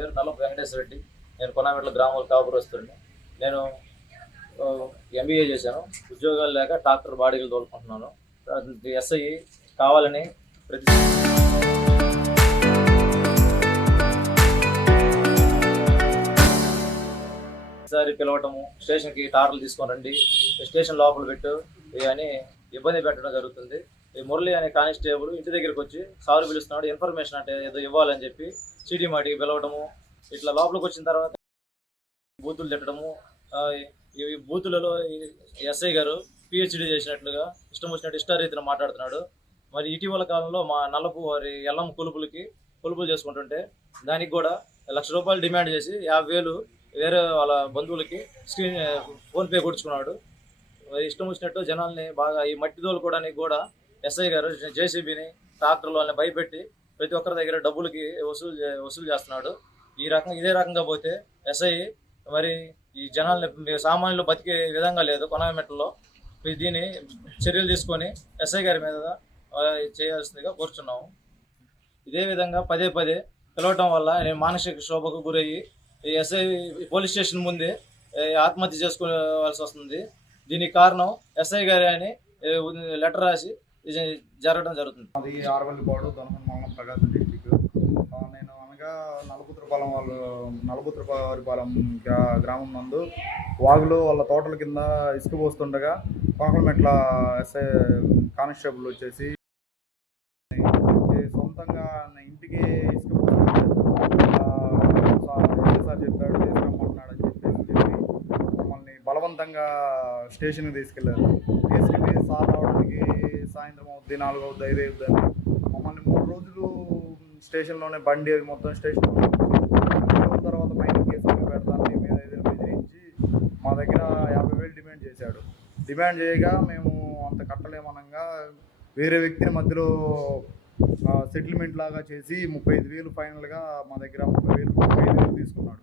పేరు నల్లం వెంకటేశ్వర రెడ్డి. నేను కొనామెట్ల గ్రామంలో కాపురస్తుడిని. నేను ఎంబీఏ చేశాను. ఉద్యోగాలు లేక ట్రాక్టర్ బాడీలు తోలుకుంటున్నాను. ఎస్ఐ కావాలని ప్రతిసారి పిలవటము, స్టేషన్కి టార్లు తీసుకొని రండి, స్టేషన్ లోపల పెట్టు అని ఇబ్బంది పెట్టడం జరుగుతుంది. ఈ మురళి అనే కానిస్టేబుల్ ఇంటి దగ్గరికి వచ్చి సారు పిలుస్తున్నాడు, ఇన్ఫర్మేషన్ అంటే ఏదో ఇవ్వాలని చెప్పి సిటీ మాటికి పిలవడము. ఇట్లా లోపలికి వచ్చిన తర్వాత బూతులు తిట్టడము. ఈ బూతులలో ఎస్ఐ గారు పిహెచ్డి చేసినట్లుగా ఇష్టం వచ్చినట్టు ఇష్టారీతిలో మాట్లాడుతున్నాడు. మరి ఇటీవల కాలంలో మా నల్లపు వారి ఎల్లం కొలుపులు చేసుకుంటుంటే దానికి కూడా ₹1,00,000 డిమాండ్ చేసి 50,000 వేరే వాళ్ళ బంధువులకి ఫోన్పే కొడుచుకున్నాడు. ఇష్టం వచ్చినట్టు జనాల్ని బాగా ఈ మట్టి తోలుకోవడానికి కూడా ఎస్ఐ గారు జేసీబీని ట్రాక్టర్లు వాళ్ళని భయపెట్టి ప్రతి ఒక్కరి దగ్గర డబ్బులకి వసూలు చేస్తున్నాడు. ఇదే రకంగా పోతే ఎస్ఐ మరి ఈ జనాల్ని సామాన్యులు బతికే విధంగా లేదు కొనామెట్లలో. దీన్ని చర్యలు తీసుకొని ఎస్ఐ గారి మీద చేయాల్సిందిగా కోరుచున్నాము. ఇదే విధంగా పదే పిలవటం వల్ల నేను మానసిక శోభకు గురయ్యి ఈ ఎస్ఐ పోలీస్ స్టేషన్ ముందే ఆత్మహత్య చేసుకోవాల్సి వస్తుంది. దీనికి కారణం ఎస్ఐ గారి అని లెటర్ రాసి జరగడం జరుగుతుంది. అది ఆరవల్లిపాడు దొనహన్ మండలం ప్రకాశం డిస్టిక్. నేను అనగా నలుపుత్రపాలెం గ్రామం నందు వాగులో వాళ్ళ తోటల కింద ఇసుక పోస్తుండగా కోకలమెట్ల ఎస్ఐ కానిస్టేబుల్ వచ్చేసి సొంతంగా ఇంటికి ఇసుక సార్ చెప్పాడు తీసుకురమ్మంటున్నాడు అని చెప్పి మమ్మల్ని బలవంతంగా స్టేషన్కి తీసుకెళ్లారు. తీసుకెళ్ళి సార్ రావడానికి సాయంత్రం అవుద్ది, 4 అవుద్ది, 5 అవుద్ది అని మమ్మల్ని 3 రోజులు స్టేషన్లోనే బండి మొత్తం స్టేషన్లో తర్వాత మైనింగ్ కేసులు పెడతానని మీద బెదిరించి మా దగ్గర 50,000 డిమాండ్ చేశాడు. డిమాండ్ చేయగా మేము అంత కట్టలేమనగా వేరే వ్యక్తిని మధ్యలో సెటిల్మెంట్ లాగా చేసి 35,000 ఫైనల్గా మా దగ్గర 35,000 తీసుకున్నాడు.